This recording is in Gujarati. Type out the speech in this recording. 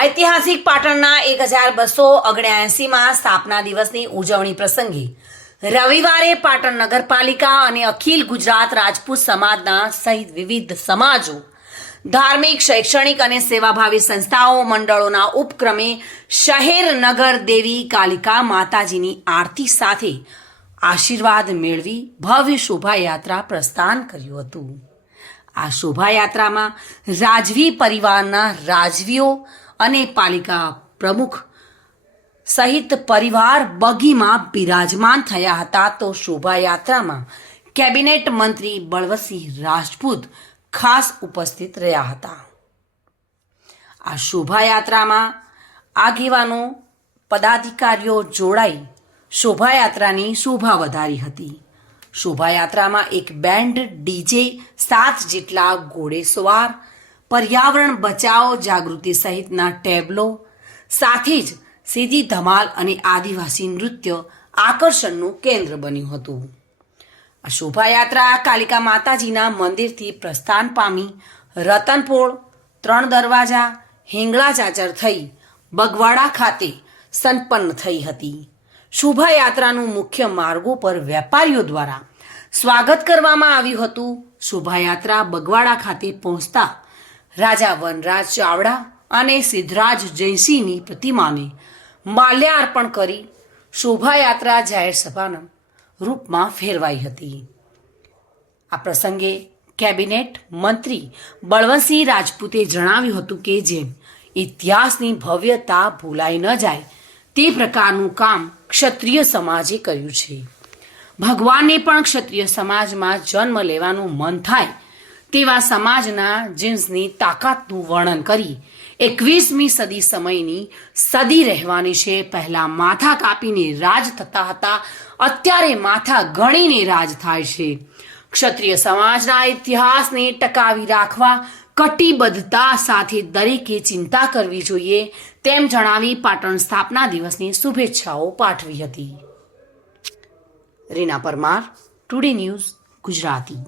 ઐતિહાસિક પાટણના 1279માં સ્થાપના દિવસની ઉજવણી પ્રસંગે રવિવારે પાટણ નગરપાલિકા અને અખિલ ગુજરાત રાજપૂત સમાજના સહિત વિવિધ સમાજો, ધાર્મિક, શૈક્ષણિક અને સેવાભાવી સંસ્થાઓ મંડળોના ઉપક્રમે શહેર નગર દેવી કાલિકા માતાજીની આરતી સાથે આશીર્વાદ મેળવી ભવ્ય શોભાયાત્રા પ્રસ્થાન કર્યું હતું. આ શોભાયાત્રામાં રાજવી પરિવારના રાજવીઓ અને પાલિકા પ્રમુખ સહિત પરિવાર બગીમાં બિરાજમાન થયા હતા. તો શોભાયાત્રામાં કેબિનેટ મંત્રી બળવંતસિંહ રાજપૂત ખાસ ઉપસ્થિત રહ્યા હતા. આ શોભાયાત્રામાં આગેવાનો, પદાધિકારીઓ જોડાઈ શોભાયાત્રાની શોભા વધારી હતી. શોભાયાત્રામાં એક બેન્ડ, ડીજે, 7 જેટલા ઘોડેસવાર, પર્યાવરણ બચાવ જાગૃતિ સહિતના ટેબલો, સાથે જ સીધી ધમાલ અને આદિવાસી નૃત્ય આકર્ષણનું કેન્દ્ર બન્યું હતું. આ શોભાયાત્રા કાલિકા માતાજીના મંદિરથી પ્રસ્થાન પામી રતનપોળ, 3 દરવાજા, હિંગળા ચાચર થઈ બગવાડા ખાતે સંપન્ન થઈ હતી. શોભાયાત્રાનું મુખ્ય માર્ગો પર વેપારીઓ દ્વારા સ્વાગત કરવામાં આવ્યું હતું. શોભાયાત્રા બગવાડા ખાતે પહોંચતા રાજા વનરાજ ચાવડા અને સિદ્ધરાજ જયસિંહની પ્રતિમાને માલ્યાર્પણ કરી શોભાયાત્રા જાહેર સભાના રૂપમાં ફેરવાઈ હતી. આ પ્રસંગે કેબિનેટ મંત્રી બળવંતસિંહ રાજપૂતે જણાવ્યું હતું કે જેમ ઇતિહાસની ભવ્યતા ભૂલાઈ ન જાય તે પ્રકારનું કામ ક્ષત્રિય સમાજે કર્યું છે. ભગવાનને પણ ક્ષત્રિય સમાજમાં જન્મ લેવાનું મન થાય તેવા સમાજના જીન્સની તાકાતનું વર્ણન કરી 21મી સદી સમયની સદી રહેવાની છે. પહેલા માથા કાપીને રાજ થતા હતા, અત્યારે માથા ગણીને રાજ થાય છે. ક્ષત્રિય સમાજના ઇતિહાસને ટકાવી રાખવા કટિબદ્ધતા સાથે દરેકે ચિંતા કરવી જોઈએ તેમ જણાવી પાટણ સ્થાપના દિવસની શુભેચ્છાઓ પાઠવી હતી. Reena Parmar, today news, Gujarati.